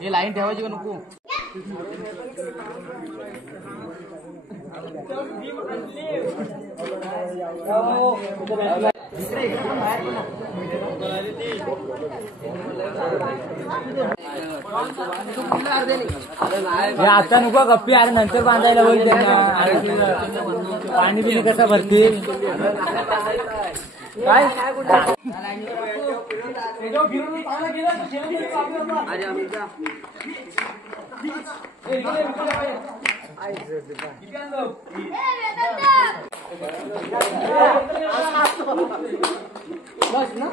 ये लाईन ठेवायची का नको? आता नको गप्पी, अरे नंतर बांधायला होईल त्यांना. पाणी बिणी कसं भरतील काय? बस ना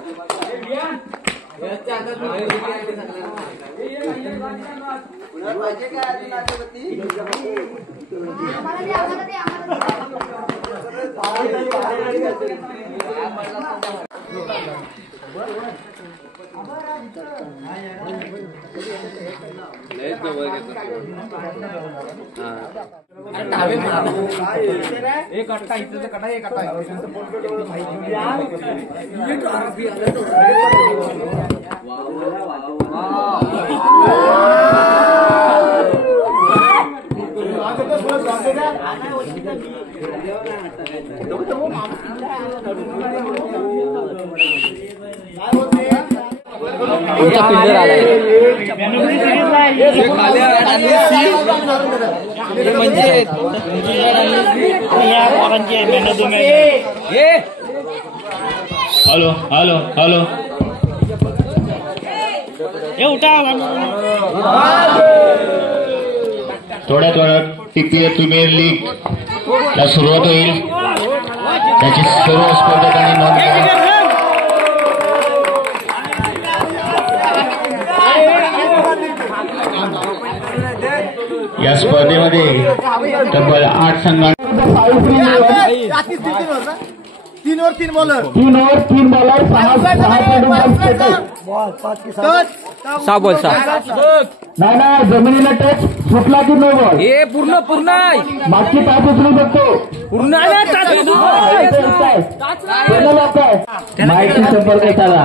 एक अट्टा इथं कटा एक अट्टा हॅलो हॅलो हॅलो थोड्या टीपीए प्रीमियर लीग ला सुरुवात होईल. त्याची सर्व स्पर्धकांनी नोंद घ्या. या स्पर्धेमध्ये तब्बल 8 संघांना 3 ओव्हर 3 बॉलर 6 बॉल 6 नाही जमिनीला टच सुटला की नो बॉल. हे पूर्ण पूर्ण मागची टच उचलू शकतो. पूर्ण माहिती संपर्क साधा.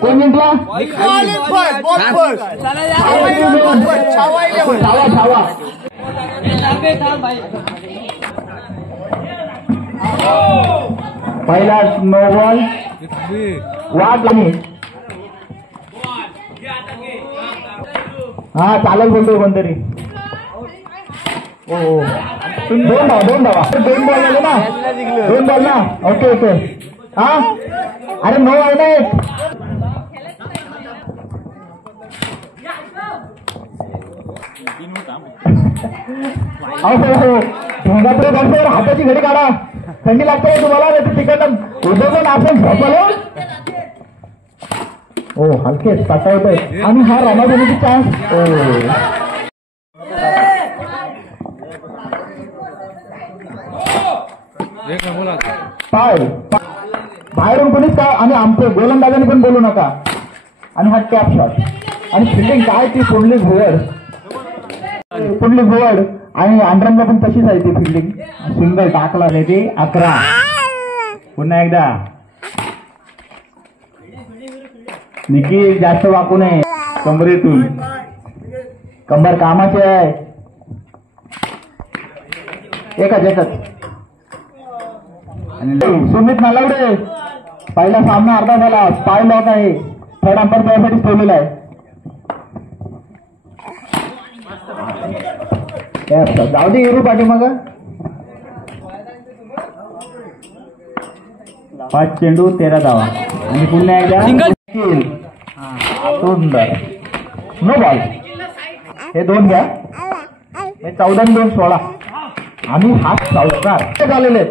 कोण जिंकला? छावा पहिला नो बॉल वाद नाही. हा चालेल बोलतोय कोणतरी. हो दोन बॉल झाले ना. 2 बॉल ना. Okay okay. हा अरे नो आहे ना एक. ढोंगापुरे हाताची घडी काढा. थंडी लागते तुम्हाला तिकडनं उद्या आपण झोपलो. हो हलकेच पाता होत आहे. आणि हा रमादेवीची चान्स. बाहेरून कोणीच काय. आणि आमचं गोलंदाजांनी पण बोलू नका. आणि हा टॅप शॉट आणि फिल्डिंग काय ती पुढली भुवड आणि अंडरमला पण तशीच आहे ती फिल्डिंग. सिंगल टाकला नाही ते 11. पुन्हा एकदा निकी जास्त वाकू नये कमरेतून. कंबर कामाचे आहे. एकच सुमित नालावडे पहिला सामना अर्धा झाला. स्पाय लॉक आहे. थर्ड अंपायर त्यासाठी ठेवलेला आहे. जाऊ दे हिरू पाठीमाग. 5 चेंडू 13 धावा आणि पुन्हा एकदा सुंदर नो बॉल. हे 2 घ्या. हे 14 आणि 2 16 आणि हा चौकार झालेले आहेत.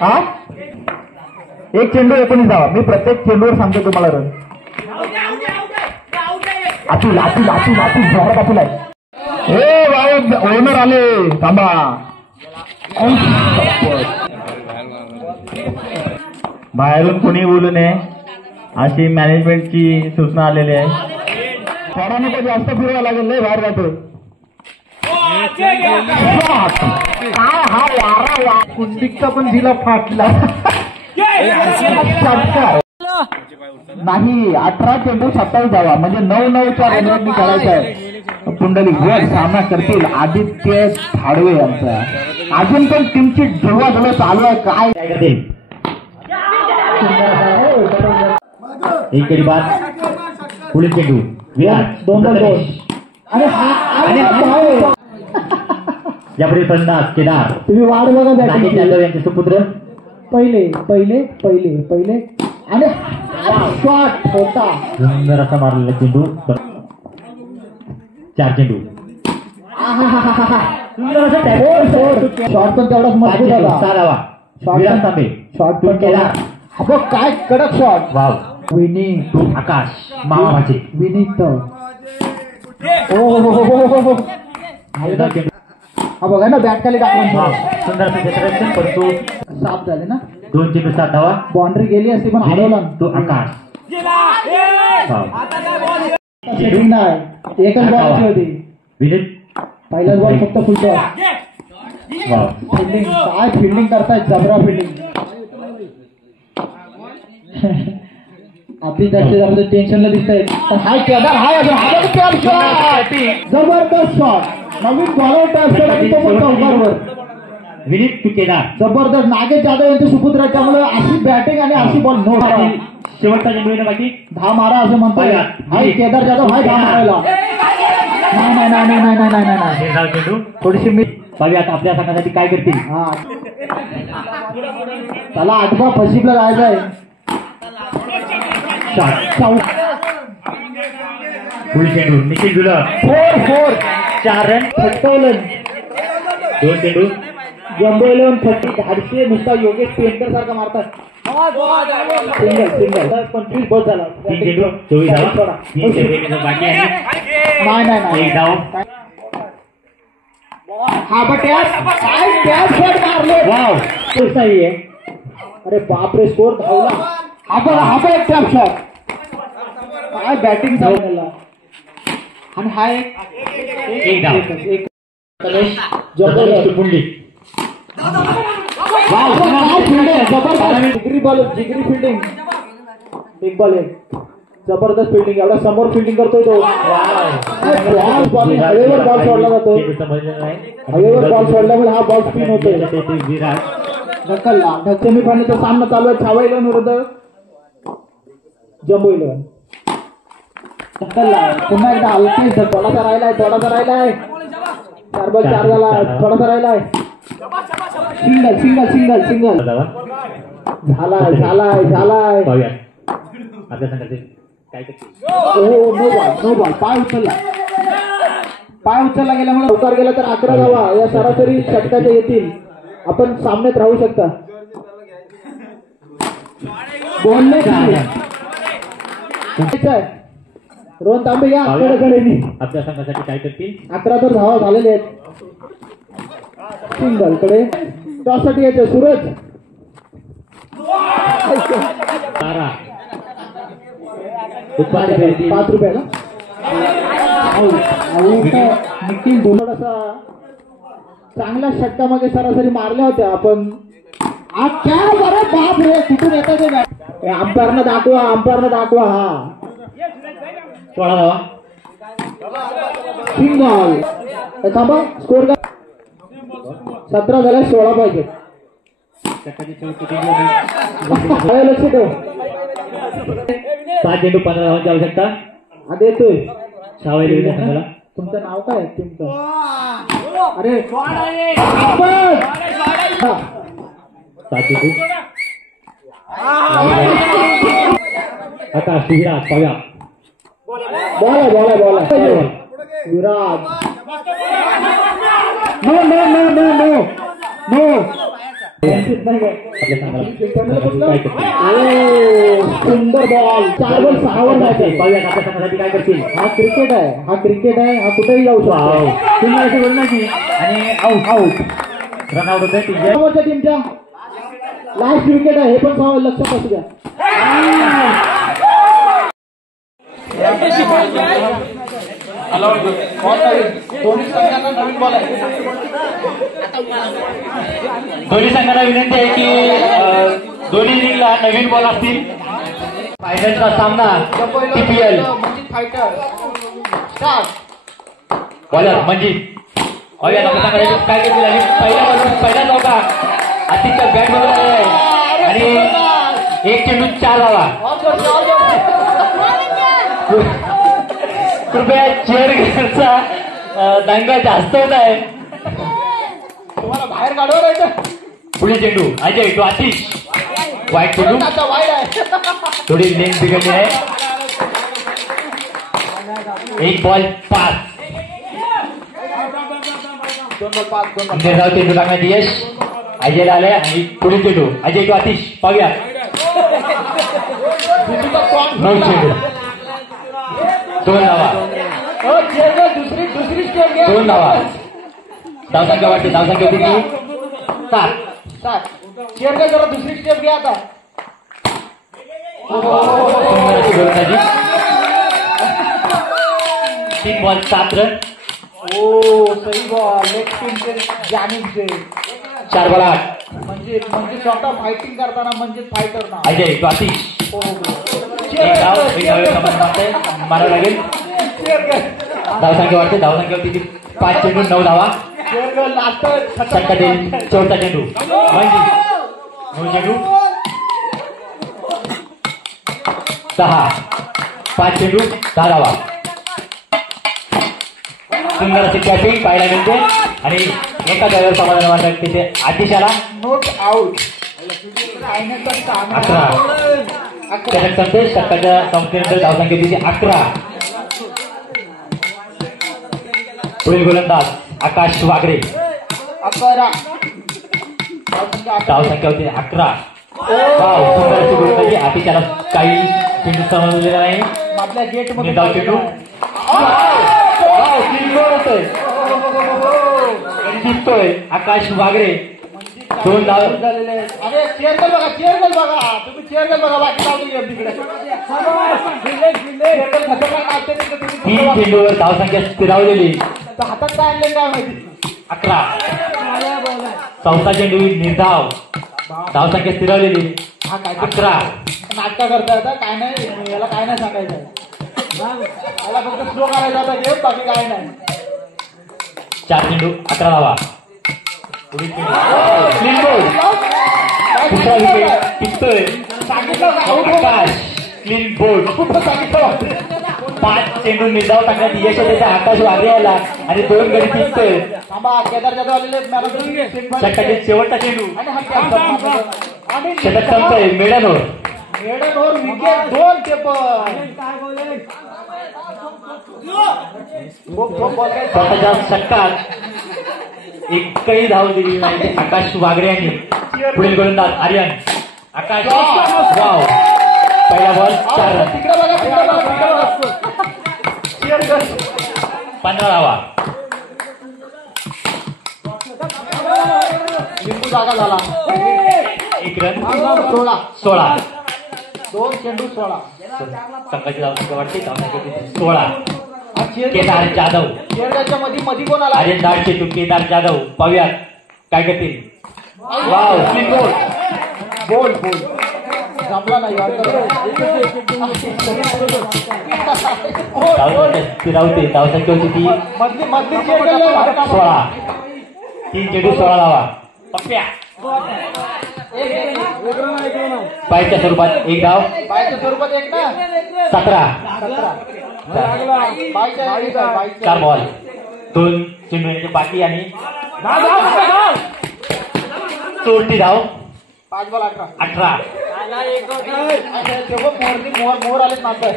हा 1 चेंडू 19 धावा. मी प्रत्येक चेंडूवर सांगतो तुम्हाला रन. अतुल जोरात अतुल आहे. हे भाऊ ओनर आले थांबा. बाहेरून कोणी बोलू नये अशी मॅनेजमेंटची सूचना आलेली आहे. थोडा नको जास्त फिरवा लागेल लय बाहेर जातो. कुंडीचा पण दिला फाटला. नाही 18 चेंडू 27 धावा म्हणजे 9-9च्या रनरेटनी करायचा आहे. पुंडलिक वर सामना करतील आदित्य धाडवे यांचा. अजून पण टीमची ढवळाढवळ चालू आहे. काय करतील एक गडी बाद पुढील चेंडू विराट 2-2 यापुढे फलंदाज केदार. तुम्ही वाढ बघा नागेश यादव यांचे सुपुत्र. पहिले पहिले पहिले पहिले आणि शॉट होता. सुंदर असा मारलेला चेंडू. 4 चेंडू सुंदर असं शॉट पण तेवढाच मजबूत होता. 6 धावा. विराट तांबे शॉट पण केदार. हा बघ काय कडक शॉट. वाव विनिंग आकाश मामाचे विनीत. हो हा बघा ना बॅट खाली टाकून सुंदर असं क्षेत्ररक्षण परंतु साफ झाले ना. 2 चेंडू 7 धावा. बाउंड्री गेली असती पण हरवला तो आकाश चेंडू नाही. एकच बॉल होती. विनीत पहिलाच बॉल फक्त फुलतो. वाव फिल्डिंग काय फिल्डिंग करतायत जबरा फिल्डिंग. आपली जास्त टेन्शनला दिसतंय पण हाय केदार हाय अजून जबरदस्त शॉट. नवीन बॉलर टॅप केला. विनीत तू केदार. जबरदस्त. नागेश जाधव यांचे सुपुत्र आहेत त्यामुळे अशी बॅटिंग आणि अशी बॉल नो. शेवटचा चेंडू येणं बाकी 10 मारा असं म्हणतोय. हाय केदार जाधव हाय 10 मारायला. नाही नाही नाही नाही नाही नाही नाही शेजाव चेंडू. थोडीशी मी बघूयात आपल्या संघासाठी काय करतील. हा त्याला आठवा फशीपला जायचंय. पुढील चेंडू निखिल जुलर. 4 4 रन. फटकवलं. 2 चेंडू जम्बो 11 30 धाडशी नुसता योगेश पेंटर सारखा मारतात. सिंगल 25 बस झाला. 3 चेंडू 24 धावा. 3 चेंडू बाकी आहे. नाही नाही नाही 1 धाव. हा बट काय टॅप शॉट मारले. वाव आहे. अरे बापरे स्कोर धावला. हा बघ टॅप शॉट. काय बॅटिंग झालं. आणि हा 1 धाव. जबरदस्त पुंडलिक. जिगरी बॉल जिगरी फिल्डिंग. बिग बॉल आहे. जबरदस्त फिल्डिंग. एवढा समोर फिल्डिंग करतोय तो. हवेवर बॉल सोडला जातो. हवेवर बॉल सोडल्यामुळे हा बॉल स्पिन होतोय. विराट ढकलला. सेमीफायनलचा सामना चालू आहे. छावा 11 विरुद्ध जम्बो 11. ढकलला. पुन्हा एकदा हलकाय. थोडासा राहिलाय 4 बॉल 4 झाला. थोडासा राहिलाय. सिंगल झालाय. आपल्या संघाचे काय करतील. No ball. पाय उचलला गेल्यामुळे उतार गेला तर 11 धावा या सरासरी षटकाच्या येतील. आपण सामन्यात राहू शकता. बोलले रोहन तांबे या आकड्याकडे. आपल्या संघासाठी काय करतील. 11 तर धावा झालेले आहेत. सिंगल कडे टॉससाठी यायचं. सूरज 12 5 रुपयाला निखिल थोडासा चांगल्या षटकामागे सरासरी मारल्या होत्या आपण. क्या बरं बाप रे कुठून येतात ते. अंपायरनं दाखवा. हा 16 धावा. सिंगल. थांबा स्कोर 17 झाला. 16 पाहिजे. लक्ष ठेव. 7 चेंडू 15 धावांची आवश्यकता. आता येतोय. संघाला तुमचं नाव काय तुमचं. अरे 7 चेंडू. आता विराट पाहूया. बॉल विराट. नो आपल्या संघाला काय करतील. सुंदर बॉल. 4 बॉल 6 वर जायचे. पाहूया आपल्या संघासाठी काय करतील. हा क्रिकेट आहे. हा कुठेही जाऊ शकतो. तुम्ही अशी बोलणार की आणि आऊट रन आउट होतोय. समोरच्या टीमच्या लास्ट विकेट आहे हे पण लक्षात असू द्या. दोन्ही संघांना विनंती आहे की दोन्ही लीगला नवीन बॉल असतील. फायनलचा सामना TPL बॉलर मंजित काय घेतली आणि पहिला चौका अतिशय बॅट बरोबर आहे आणि एक चेंडू 4 धावा. कृपया चेअर घेण्याचा दंगा जास्त होत आहे. तुम्हाला बाहेर काढवायचं. पुढे चेंडू अजय तो आतिश वाईट चेंडू थोडी लेंथ बिघडली आहे. एक बॉल 5 निर्धाव चेंडू टाकण्यात यश अजयला आले आणि पुढील चेंडू अजय तो आतिश पाहूया. 9 चेंडू 2 धावा. दुसरी स्टेप घ्या. 2 धावा. धावसंख्या वाटते धावसंख्या किती 7. चेअर काय जरा दुसरी स्टेप घ्या आता. गोलंदाजी 3 बॉल 7 रन. सही बॉल लेग स्पिनचे जाणीवचे 4 बॉल 8. म्हणजे स्वतः फायटिंग करताना म्हणजे फायटर ना. अजय तो आतिश एक धाव मारावं लागेल. धावसंख्या वाटते धावसंख्या किती 5 चेंडू 9 धावा. षटकातील 4था चेंडू म्हणजे 9 चेंडू 10 5 चेंडू 10 धावा. सुंदर अशी कॅपिंग पाहायला मिळते आणि एका जागेवर समाधान वाटत तिथे आतिशाला नोट आउट. 11 षटक संपते. षटकाच्या संपल्यानंतर धावसंख्या तिथे 11. पुढील गोलंदाज आकाश वागरे 11 धावसंख्या होती 11. सुंदर अशी गोलंदाजी आतिशाला काही चेंडू समजलेला नाही. आपल्या गेट मध्ये निर्धाव चेंडू दिसतोय आकाश वागरे 2 धाव झालेले आहेत. अरे चेअर बघा तुम्ही चेअर बघा बाकी जाऊ दे तिकडे. 3 चेंडूवर धावसंख्या स्थिरावलेली. हातात काय आणले काय माहिती. 11 चौथा चेंडू निर्धाव धावसंख्या स्थिरावलेली. हा काय 11 नाटका करता येतं काय नाही. याला काय नाही सांगायचं. याला फक्त स्लो करायचा होता गेम बाकी काय नाही. 4 चेंडू 11 धावा. पुढील चेंडू दुसरा विकेट टिकतोय. आकाश क्लीन बोर्ड कुठं सांगितलं 5 चेंडू निर्धाव टाकण्यात यश येते आकाश वागरे याला आणि 2 गडी टिकतोय. थांबा केदार जाधव आलेले षटकातील शेवटचा चेंडू आणि षटक संपतोय. मेडनवर विकेट 2 ते स्वतःच्या षटकात एकही धाव दिली नाही आकाश वागरे यांनी. पुढील गोलंदाज आर्यन आकाश वाव पहिला बॉल 4 रन 15 धावा. लिंबू जागा झाला 1 रन 16 2 चेंडू 16. संघाची धावसंख्या वाटते धावसंख्या 16. केदार जाधव चेअरच्या मध्ये कोण आला. आर्यन दाड चेतू केदार जाधव पाहूयात काय करतील. वाव क्लीन बोल जमला नाही स्थिरावते धावसंख्या होती ती मधली 16. 3 चेंडू 16 धावा. पप्प्या पायच्या स्वरूपात 1 धाव. बायच्या स्वरूपात 1 ना 17 बायच्या 4 बॉल 2 चेंडू बाकी आणि 34 धाव. 5 बॉल 18 मोर आलेत मात्र.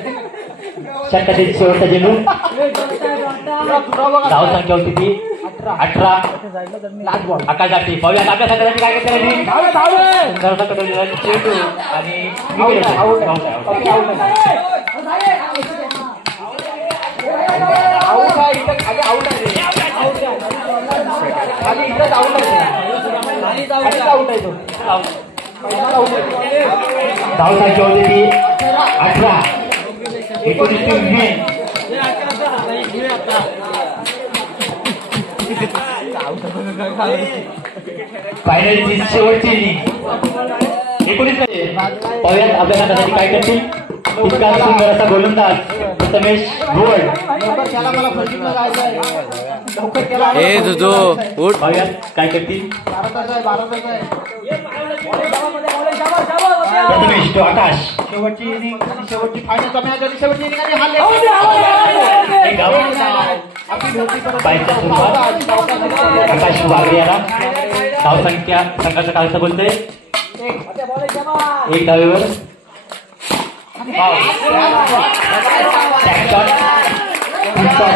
षटकातील शेवटचा चेंडू धावसंख्या होती ती 18. आकाश जाते पाहूया आपल्या संघासाठी काय करायची चेंडू आणि आऊट आहे इथं खाली आऊट आहे. खाली इथं आऊट आहे. खाली आऊट आहे तो. धावसंख्या होती ती 18. 19 मे. फायनलची शेवटची इनिंग 19 पाहुयात आपल्या हातासाठी काय करतील. इतका सुंदर असा गोलंदाज प्रथमेश घोड. ए तुझो उठ. पाहुयात काय करतील. प्रथमेश तो आकाश. शेवटची इनिंग आणि शेवटची फायनलचा मॅच आणि शेवटची इनिंग आणि हल्ले. एक धाव. बाईकच्या सुरुवात आकाश वागरे याला. धावसंख्या संघाचं कालचं बोलते 1 धावेवर.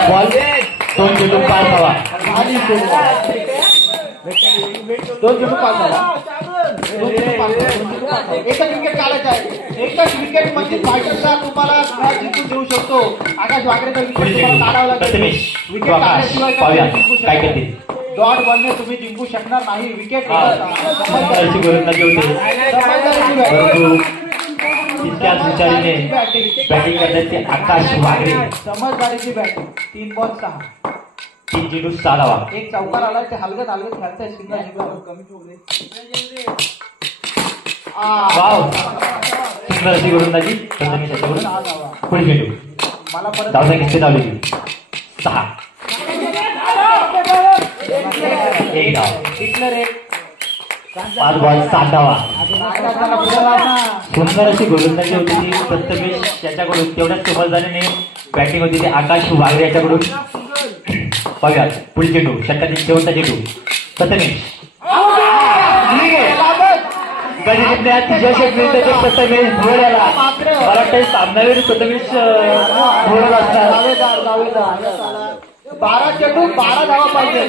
बॉल 2 चेंडू 5 धावा. 2 चेंडू 5 धावा. एकच विकेट काढायचा आहे. एकच विकेट म्हणजे फायटरला तुम्हाला मॅच जिंकून देऊ शकतो. आकाश वाकडेचा विकेट तुम्हाला काढावा लागेल. प्रथमेश विकेट तो आकाश काढल्याशिवाय पाहूया जिंकू काय शकत करतील. डॉट बॉलने तुम्ही जिंकू शकणार नाही. विकेट समजदारीची गोलंदाजी होते परंतु तितक्याच हुशारीने बॅटिंग करण्याचे आकाश वागरे. समजदारीची बॅटिंग. 3 बॉल 6. 3 चेंडू 6 धावा. एक चौकार आला ते हलगत हलगत खेळताय. शिमला वाव सुंदर अशी गोलंदाजी प्रथमेश याच्याकडून. पुढे चेंडू मला परत धावसंख्या किती धावली 6. 1 धाव. डिक्लेअर एक 5 बॉल 7 धावा. सुंदर अशी गोलंदाजी होती ती प्रथमेश याच्याकडून. तेवढ्याच समजदारीने बॅटिंग होती ती आकाश वागरे याच्याकडून. बघा पुढे चेंडू षटकातील शेवटचा चेंडू प्रथमेश. गणित तिच्या मिळतं ते प्रथमेश भोर याला. मला वाटतं सामनावीर प्रथमेश भोर असणार. 12 चेंडू 12 धावा पाहिजे.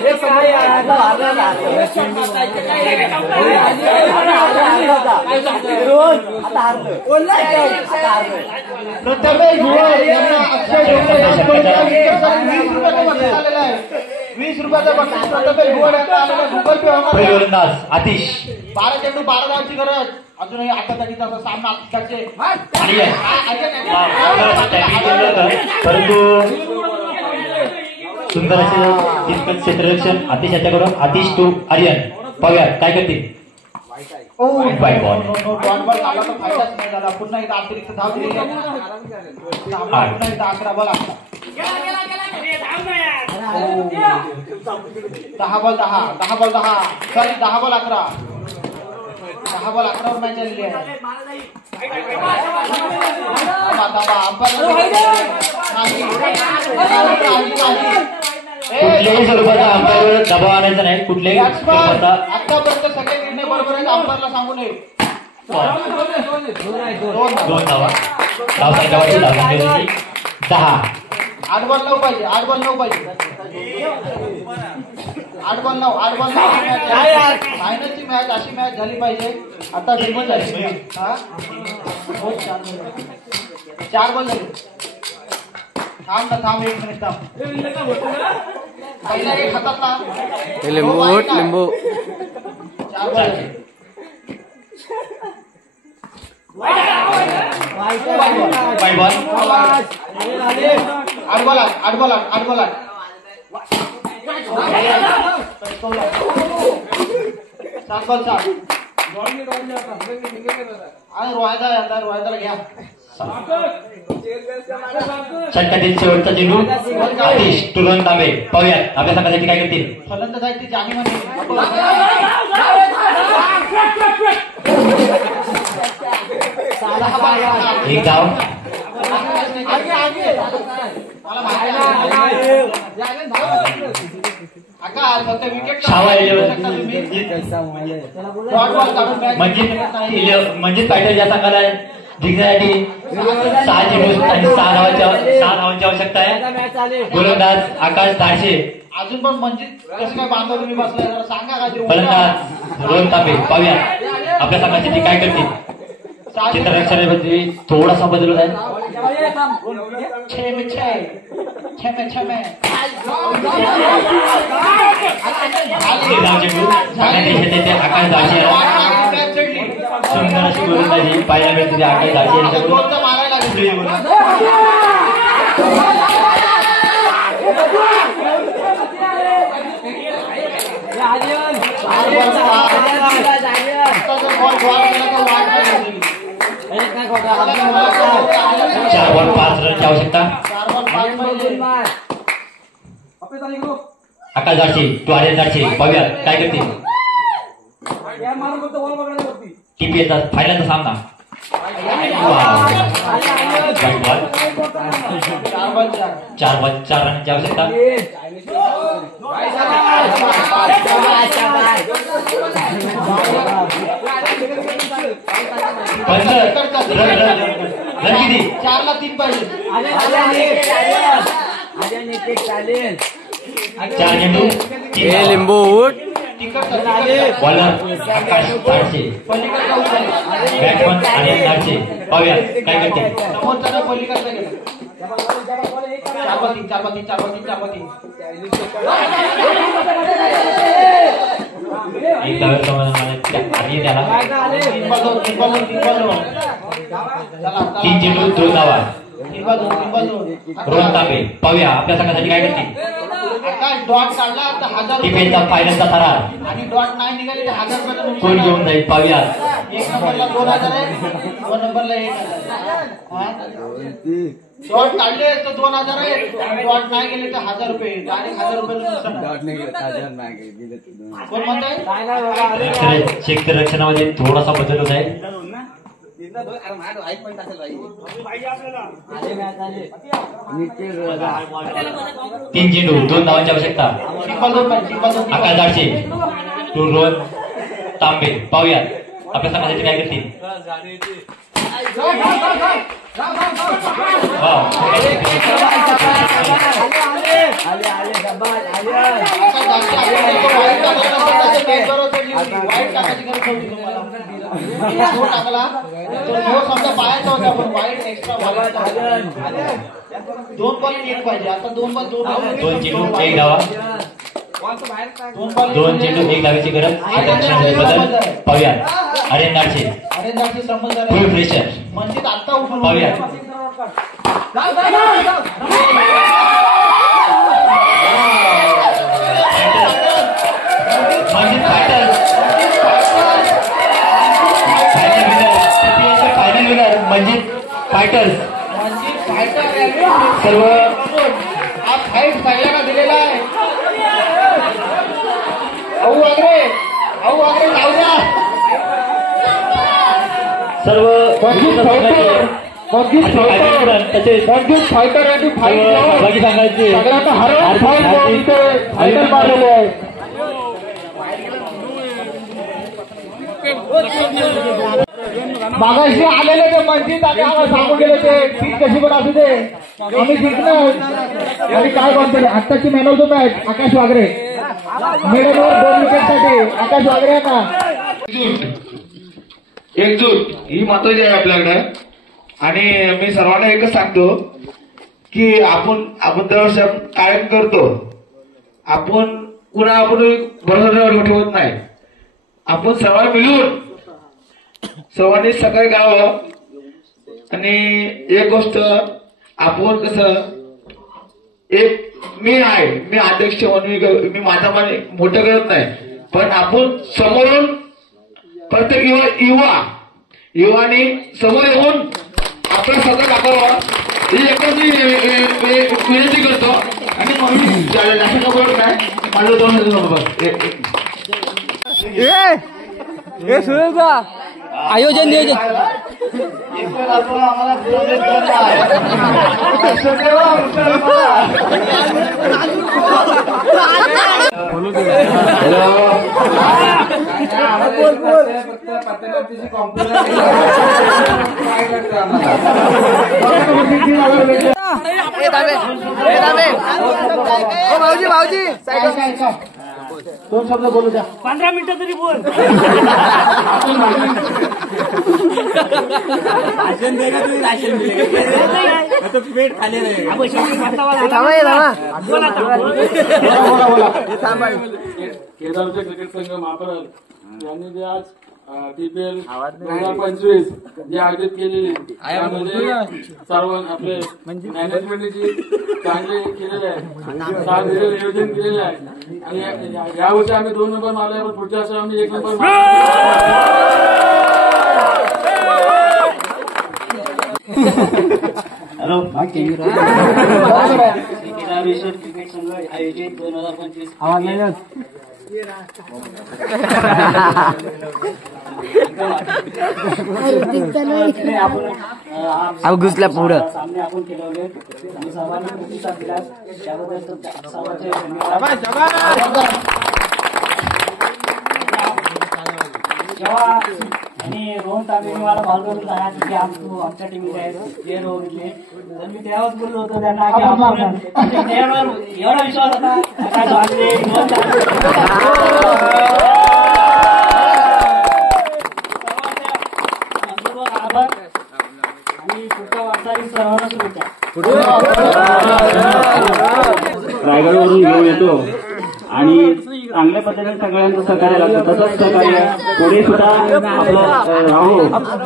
प्रथमेश भुवर यांना अक्षय डोंगरे यांच्याकडून 20 रुपयाचं बक्षीस प्रथमेश भुवर यांना आलेलं गुगल पे पुढे गोलंदाज आतिश. 12 चेंडू 12 धावाची गरज. अजूनही आठवताचा सामना आतिशचे. परंतु सुंदर असे तितकं क्षेत्ररक्षण आतिश याच्याकडून. आतिश टू आर्यन. पाहूयात काय करतील. वाईट बॉल. डॉट बॉल आला तर फायदाच नाही झाला. पुन्हा एकदा अतिरिक्त धाव दिली. पुन्हा एकदा 11 बॉल असतात. 10 ball 10. 10 ball 10. Sorry 10 ball 11. 10 ball 11 वर मॅच झालेली आहे. कुठल्याही स्वरूपाचा अंपायरवर दबाव आणायचा नाही. कुठल्याही स्वरूपाचा. आतापर्यंत सगळे निर्णय बरोबर आहेत. अंपायरला सांगू नये. 2 धावा. धावसंख्या वाढली. धावसंख्या होती 10. 8 बॉल 9 पाहिजे. 8 बॉल 9 पाहिजे. 8 बॉल 9. 8 बॉल 9 फायनलची मॅच अशी मॅच झाली पाहिजे. आता निर्मल झाली. 4 बॉल झाले. थांब ना थांब 1 मिनिट थांब. पहिला एक हातातला लिंबू उठ लिंबू. 4 बॉल झाले. 5 ball. 8 ball 8. 8 ball 8. 8 ball 8. 7 ball 7. आणि रोहायदाला घ्या. षटकातील शेवटचा चेंडू आतिश तुरंत तांबे. पाहूयात आपल्या संघासाठी काय करतील. फलंदाज आहे ती जाणी म्हणजे 1 धाव. म्हणजे पॅटर्न या संघाला जिंकण्यासाठी 6 चेंडू आणि 6 धावांची आवश्यकता आहे. गोलंदाज आकाश धाडशे. अजून पण म्हणजे कसं काय बांधव तुम्ही बसलाय जरा सांगा काय. फलंदाज रोहन तांबे. पाहूया आपल्या संघासाठी काय करतील. चित्ररक्षणामध्ये थोडासा बदल होत आहे. 6 में 6. 6 में 6 में. आकाश धाडशे. सुंदर अशी गोलंदाजी पाहायला मिळते ते आकाश दाजी यांच्याकडून. चार बॉल 5 रनची आवश्यकता. आकाश दाडचे तू आर्यन दाडचे पाहूया काय करते. टीपी येतात फायनलचा सामना. चार बॉल 4 रनची आवश्यकता. रन किती 4ला 3 पाहिजे. 4 चेंडू 3 लिंबू उठ बॉलर आकाश दाडचे बॅट्समन आर्यन दाडचे पाहूया काय करते. समोरचा पलीकडचा गेला. 4 एक धावेर समाधान आणि त्याला 3 चेंडू 2 धावा. रोहन तांबे पाहूया आपल्या संघासाठी काय करते. आकाश डॉट काढला तर 1000 टीपीचा फायनलचा थरार आणि डॉट नाही निघाले तर 1000 रुपये कोण घेऊन जाईल पाहूया. 1 नंबरला 2000 आहे, 2 नंबरला 1000. डॉट काढले तर 2000 आहे, डॉट नाही गेले तर 1000 रुपये. डायरेक्ट 1000 रुपये कोण म्हणताय. क्षेत्ररक्षणामध्ये थोडासा बदल होत आहे. 3 चेंडू 2 धावांची आवश्यकता. आकाश दाडचे टू रोहन तांबे पाहूया आपल्या संघासाठी काय करतील. पाहायचा होता पण वाईट एक्स्ट्रा 2 बॉल 1 पाहिजे. आता 2 बॉल 2 2 चेंडू 1 धावा. 2 चेंडू 1 धावेची गरज. बदल पाहूया आर्यन दाडचे फुल प्रेशर म्हणजे आता उठून पाहूया. फायनल विनर म्हणजे फायटर्स सर्व हा फाईट सगळ्यांना दिलेला आहे. अहो वागरे जाऊ द्या. सर्व तसेच फायटर आणि बाकी सांगायचे सगळ्यांना हरवून फायनल मारलेले आहे. मागाशी आलेले ते मंजित आणि आम्हाला सांगून गेले ते सीट कशी पण असू दे आम्ही जिंकणार. आणि काय म्हणतो आत्ताची मॅन ऑफ द मॅच आकाश वागरे. मिडलवर 2 विकेटसाठी आकाश वागरे यांना. एकजूट ही महत्वाची आहे आपल्याकडे. आणि मी सर्वांना एकच सांगतो की आपण दरवर्षी कायम करतो. आपण भरोसा ठेवत नाही. आपण सर्वांनी मिळून सर्वांनी सकाळी गावं. आणि एक गोष्ट आपण कसं मी अध्यक्ष म्हणून मी माझा मोठं करत नाही. पण आपण समोरून प्रत्येक युवानी समोर येऊन आपलं सगळं दाखवावं ही एकच मी विनंती करतो. आणि जास्त बोलत नाही. माझं 2 आयोजन नियोजन भाऊजी 2 शब्द बोलू द्या. 15 मिनिटं तरी बोल. भाषण दे तुम्ही भाषण पेट खाले केदारचे क्रिकेट संघ महापौर यांनी जे आज TPL 2025 जे आयोजित केलेले त्यामध्ये सर्व आपले मॅनेजमेंटची चांगले केलेले आहे, चांगले नियोजन केलेले आहे आणि यावर्षी आम्ही 2 नंबर मारले, पण पुढच्या वर्षी आम्ही 1 नंबर क्रिकेट संघ आयोजित 2025 अब घुसल्या पुढं सामने आपण खेळवले आणि सर्वांनी प्रतिसाद दिला त्याबद्दल सर्वांचे धन्यवाद. जेव्हा आणि रोहन तांबे मला कॉल करून सांगा की आमच्या टीममध्ये आहेत जे रोहनले, तर मी तेव्हाच बोललो होतो त्यांना की त्यावर एवढा विश्वास होता आकाश वागले, रोहन आभार आणि पुढच्या वाटचाली सर्वांना शुभेच्छा. रायगडवरून घेऊन येतो आणि चांगल्या पद्धतीने सगळ्यांचं सहकार्य लागतं. तसंच सहकार्य पुढे सुद्धा आपलं राहू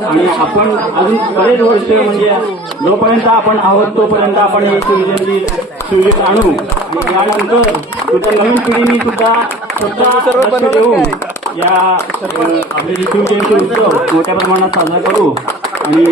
आणि आपण अजून बरेच वर्ष म्हणजे जोपर्यंत आपण आहोत तोपर्यंत आपण ही सुविधा आणू आणि यानंतर सुद्धा नवीन पिढीने सुद्धा लक्ष देऊन या आपले शिवजयंती उत्सव मोठ्या प्रमाणात साजरा करू आणि